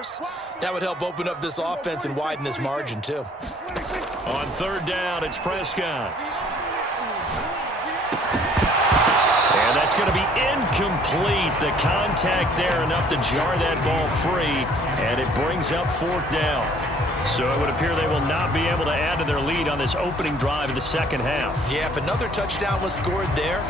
course, that would help open up this offense and widen this margin too. On third down, it's Prescott. And that's going to be incomplete. The contact there enough to jar that ball free, and it brings up fourth down. So it would appear they will not be able to add to their lead on this opening drive of the second half. Yeah, if another touchdown was scored there,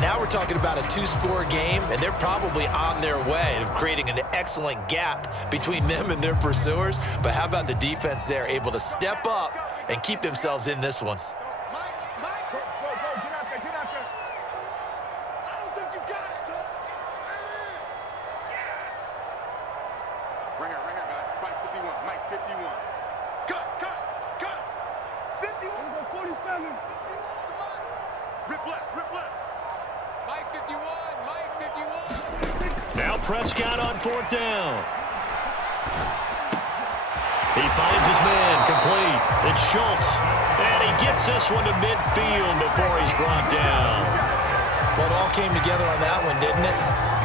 now we're talking about a two-score game, and they're probably on their way of creating an excellent gap between them and their pursuers. But how about the defense there, able to step up and keep themselves in this one? Now Prescott on fourth down. He finds his man, complete. It's Schultz, and he gets this one to midfield before he's brought down. Well, it all came together on that one, didn't it?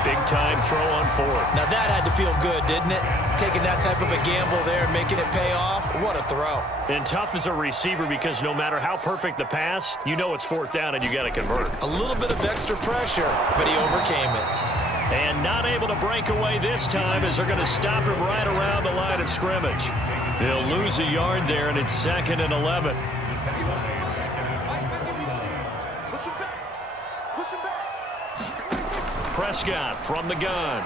Big-time throw on fourth. Now that had to feel good, didn't it? Taking that type of a gamble there, making it pay off. What a throw. And tough as a receiver because no matter how perfect the pass, you know it's fourth down and you got to convert. A little bit of extra pressure, but he overcame it. And not able to break away this time as they're going to stop him right around the line of scrimmage. He'll lose a yard there, and it's 2nd and 11. Prescott from the gun.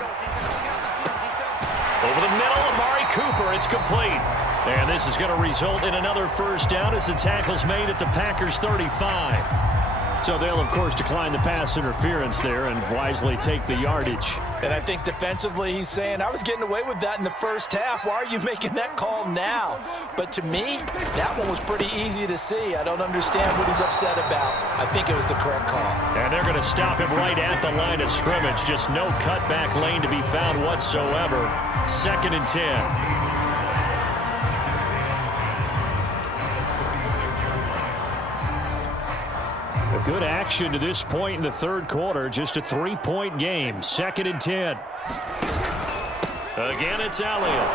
Over the middle, Amari Cooper. It's complete. And this is going to result in another first down as the tackle's made at the Packers' 35. So they'll, of course, decline the pass interference there and wisely take the yardage. And I think defensively he's saying, I was getting away with that in the first half. Why are you making that call now? But to me, that one was pretty easy to see. I don't understand what he's upset about. I think it was the correct call. And they're going to stop him right at the line of scrimmage. Just no cutback lane to be found whatsoever. 2nd and 10. Good action to this point in the third quarter. Just a 3-point game. 2nd and 10. Again, it's Elliott.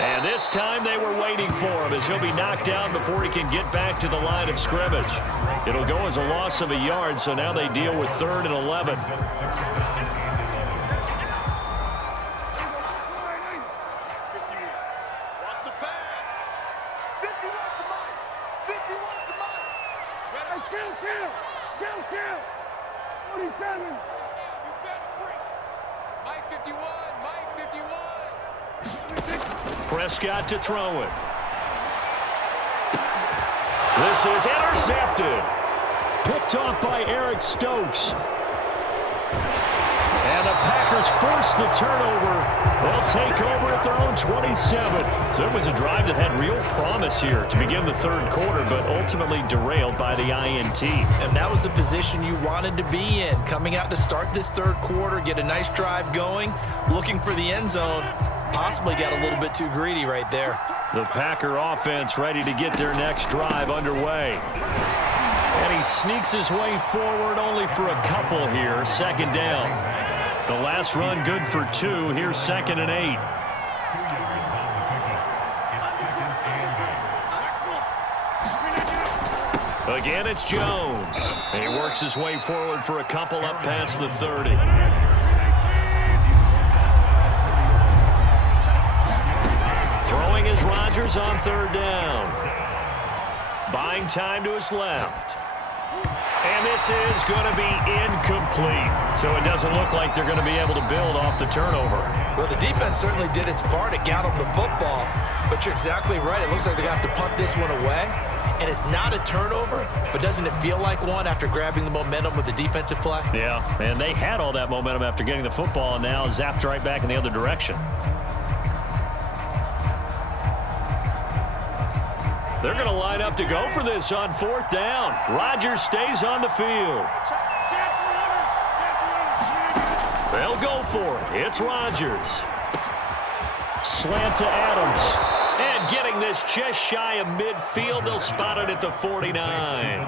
And this time they were waiting for him as he'll be knocked down before he can get back to the line of scrimmage. It'll go as a loss of a yard, so now they deal with 3rd and 11. Prescott to throw it. This is intercepted. Picked off by Eric Stokes. And the Packers force the turnover. They'll take over at their own 27. So it was a drive that had real promise here to begin the third quarter, but ultimately derailed by the INT. And that was the position you wanted to be in. Coming out to start this third quarter, get a nice drive going, looking for the end zone. Possibly got a little bit too greedy right there. The Packer offense ready to get their next drive underway. And he sneaks his way forward only for a couple here. 2nd down. The last run good for 2. Here's 2nd and 8. Again, it's Jones. And he works his way forward for a couple up past the 30. Throwing is Rodgers on 3rd down. Buying time to his left. And this is going to be incomplete. So it doesn't look like they're going to be able to build off the turnover. Well, the defense certainly did its part to gallop the football. But you're exactly right. It looks like they're going to have to punt this one away. And it's not a turnover, but doesn't it feel like one after grabbing the momentum with the defensive play? Yeah, and they had all that momentum after getting the football and now zapped right back in the other direction. They're going to line up to go for this on 4th down. Rodgers stays on the field. They'll go for it. It's Rodgers. Slant to Adams. And getting this just shy of midfield, they'll spot it at the 49.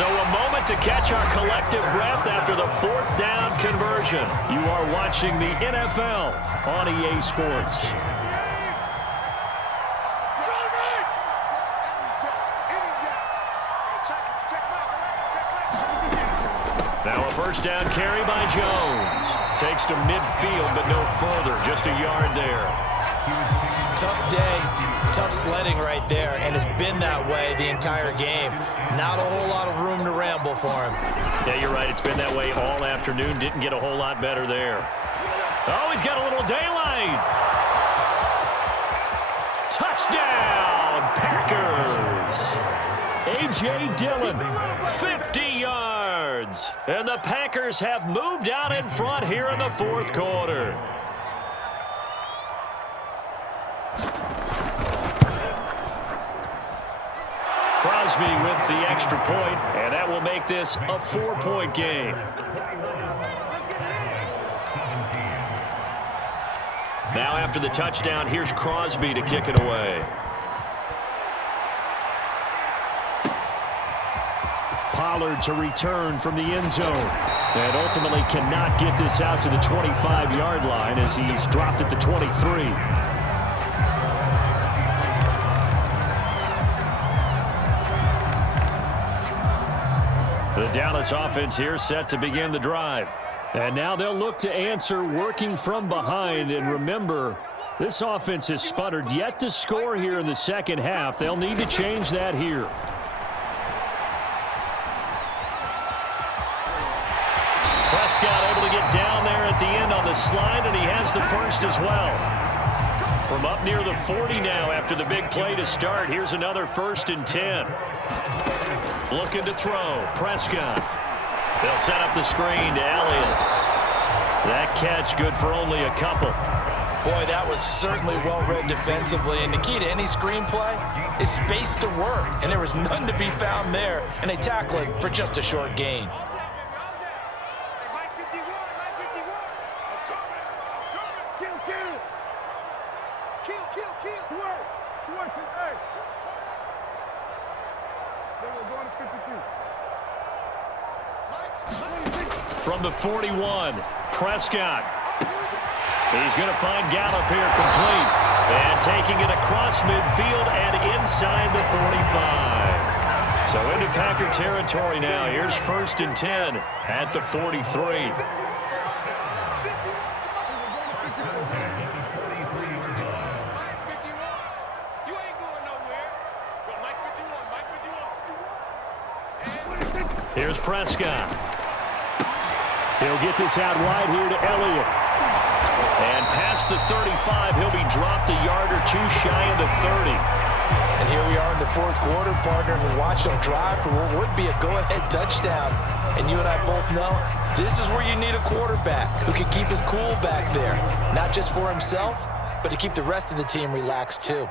So a moment to catch our collective breath after the fourth down conversion. You are watching the NFL on EA Sports. Now a first down carry by Jones. Takes to midfield, but no further. Just a yard there. Tough day, tough sledding right there, and it's been that way the entire game. Not a whole lot of room to ramble for him. Yeah, you're right. It's been that way all afternoon. Didn't get a whole lot better there. Oh, he's got a little daylight. Touchdown, Packers. A.J. Dillon, 50 yards. And the Packers have moved out in front here in the fourth quarter. Crosby with the extra point, and that will make this a 4-point game. Now after the touchdown, here's Crosby to kick it away. Pollard to return from the end zone. And ultimately cannot get this out to the 25-yard line as he's dropped at the 23. The Dallas offense here set to begin the drive. And now they'll look to answer working from behind. And remember, this offense has sputtered yet to score here in the second half. They'll need to change that here. Prescott able to get down there at the end on the slide, and he has the first as well. From up near the 40 now after the big play to start, here's another 1st and 10. Looking to throw. Prescott. They'll set up the screen to Elliott. That catch good for only a couple. Boy, that was certainly well-read defensively. And the key to any screenplay is space to work. And there was none to be found there. And they tackle it for just a short gain. From the 41, Prescott. He's going to find Gallup here complete. And taking it across midfield and inside the 45. So into Packer territory now. Here's 1st and 10 at the 43. Here's Prescott. He'll get this out wide here to Elliott. And past the 35, he'll be dropped a yard or two shy of the 30. And here we are in the fourth quarter, partner, and we watch them drive for what would be a go-ahead touchdown. And you and I both know this is where you need a quarterback who can keep his cool back there. Not just for himself, but to keep the rest of the team relaxed too.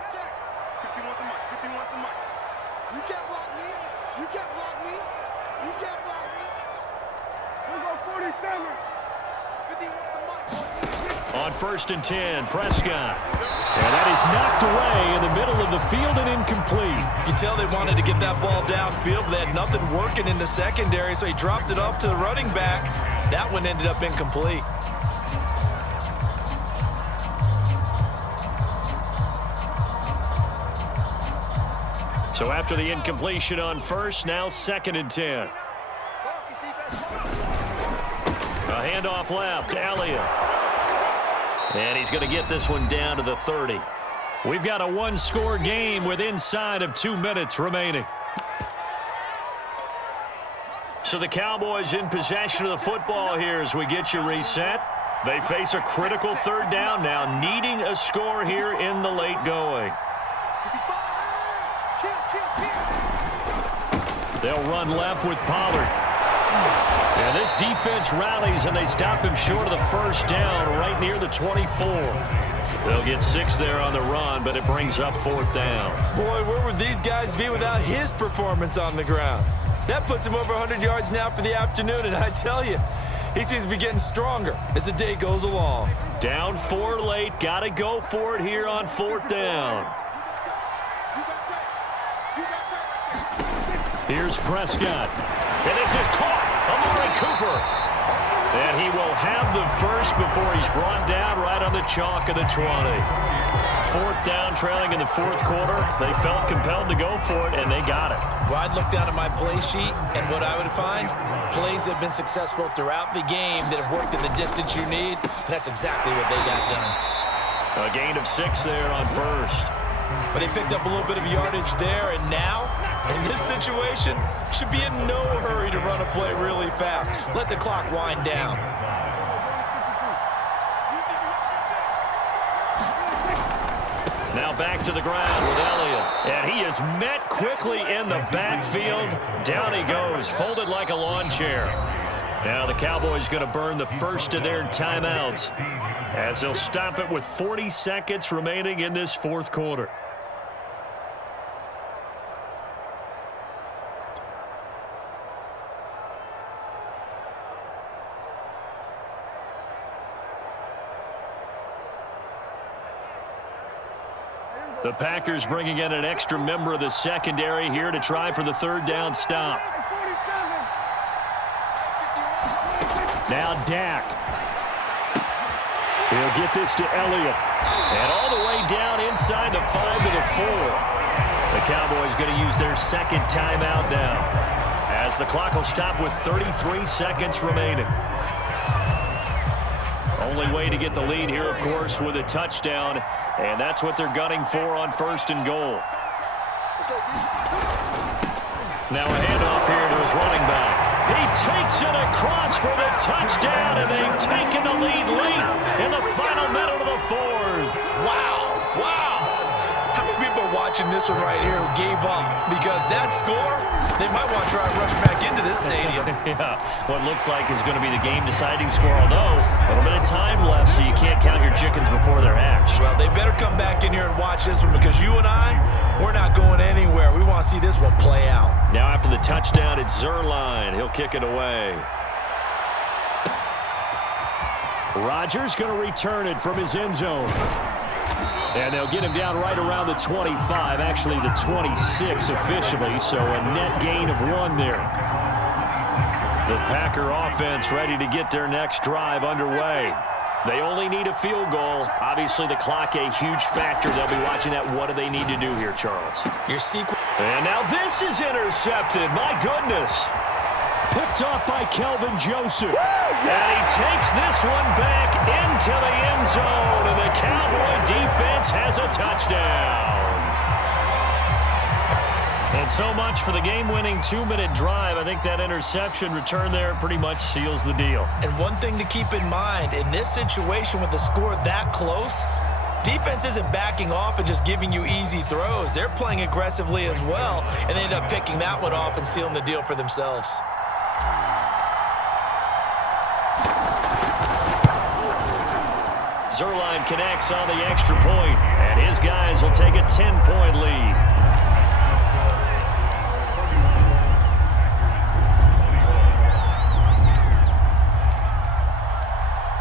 On 1st and 10, Prescott. And that is knocked away in the middle of the field and incomplete. You can tell they wanted to get that ball downfield, but they had nothing working in the secondary, so he dropped it off to the running back. That one ended up incomplete. So after the incompletion on 1st, now 2nd and 10. A handoff left to Elliott. And he's going to get this one down to the 30. We've got a one-score game with inside of 2 minutes remaining. So the Cowboys in possession of the football here as we get you reset. They face a critical 3rd down now, needing a score here in the late going. They'll run left with Pollard. And this defense rallies, and they stop him short of the 1st down right near the 24. They'll get 6 there on the run, but it brings up 4th down. Boy, where would these guys be without his performance on the ground? That puts him over 100 yards now for the afternoon, and I tell you, he seems to be getting stronger as the day goes along. Down 4 late, got to go for it here on 4th down. Here's Prescott. And this is caught. Amari Cooper. And he will have the first before he's brought down right on the chalk of the 20. Fourth down, trailing in the fourth quarter. They felt compelled to go for it, and they got it. Well, I'd look down at my play sheet, and what I would find, plays have been successful throughout the game that have worked in the distance you need, and that's exactly what they got done. A gain of 6 there on first. But they picked up a little bit of yardage there, and now, in this situation, should be in no hurry to run a play really fast. Let the clock wind down. Now back to the ground with Elliott. And he is met quickly in the backfield. Down he goes, folded like a lawn chair. Now the Cowboys going to burn the first of their timeouts as they'll stop it with 40 seconds remaining in this fourth quarter. The Packers bringing in an extra member of the secondary here to try for the third down stop. Now Dak. He'll get this to Elliott. And all the way down inside the 5 to the 4. The Cowboys going to use their second timeout now, as the clock will stop with 33 seconds remaining. Only way to get the lead here, of course, with a touchdown, and that's what they're gunning for on first and goal. Now a handoff here to his running back. He takes it across for the touchdown, and they've taken the lead late in the final minute of the fourth. Wow, wow. How many people are watching this one right here who gave up? Because that score, they might want to try and rush back into this stadium. Yeah, what looks like is going to be the game-deciding score, although a little bit of time left, so you can't count your chickens before they're hatched. Well, they better come back in here and watch this one, because you and I, we're not going anywhere. We want to see this one play out. Now after the touchdown, it's Zerline. He'll kick it away. Rodgers going to return it from his end zone. And they'll get him down right around the 25, actually the 26 officially, so a net gain of 1 there. The Packer offense ready to get their next drive underway. They only need a field goal. Obviously, the clock a huge factor. They'll be watching that. What do they need to do here, Charles? Your sequence. And now this is intercepted. My goodness. Picked off by Kelvin Joseph. And he takes this one back into the end zone. And the Cowboy defense has a touchdown. And so much for the game-winning 2-minute drive. I think that interception return there pretty much seals the deal. And one thing to keep in mind, in this situation with the score that close, defense isn't backing off and just giving you easy throws. They're playing aggressively as well, and they end up picking that one off and sealing the deal for themselves. Zerline connects on the extra point, and his guys will take a 10-point lead.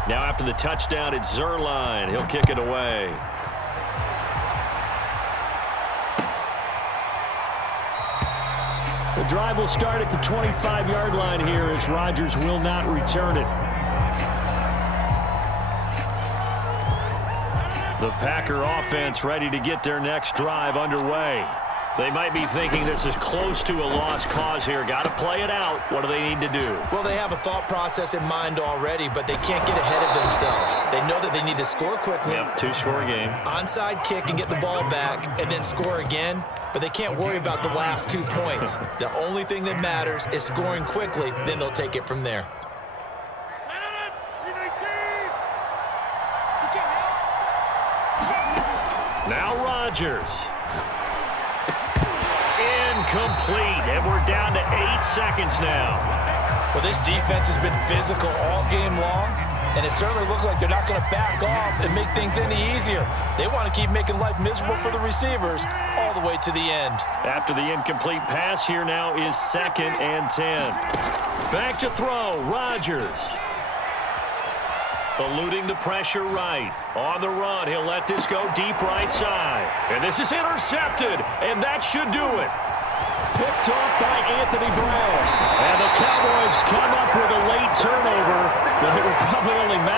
Now after the touchdown, it's Zerline. He'll kick it away. The drive will start at the 25-yard line here as Rodgers will not return it. The Packer offense ready to get their next drive underway. They might be thinking this is close to a lost cause here. Got to play it out. What do they need to do? Well, they have a thought process in mind already, but they can't get ahead of themselves. They know that they need to score quickly. Yep, 2-score game. Onside kick and get the ball back and then score again, but they can't worry about the last 2 points. The only thing that matters is scoring quickly, then they'll take it from there. Now Rodgers. Incomplete, and we're down to 8 seconds now. Well, this defense has been physical all game long, and it certainly looks like they're not going to back off and make things any easier. They want to keep making life miserable for the receivers all the way to the end. After the incomplete pass, here now is 2nd and 10. Back to throw, Rodgers. Eluding the pressure right. On the run, he'll let this go deep right side. And this is intercepted, and that should do it. picked off by Anthony Brown. And the Cowboys come up with a late turnover, but it will probably only matter.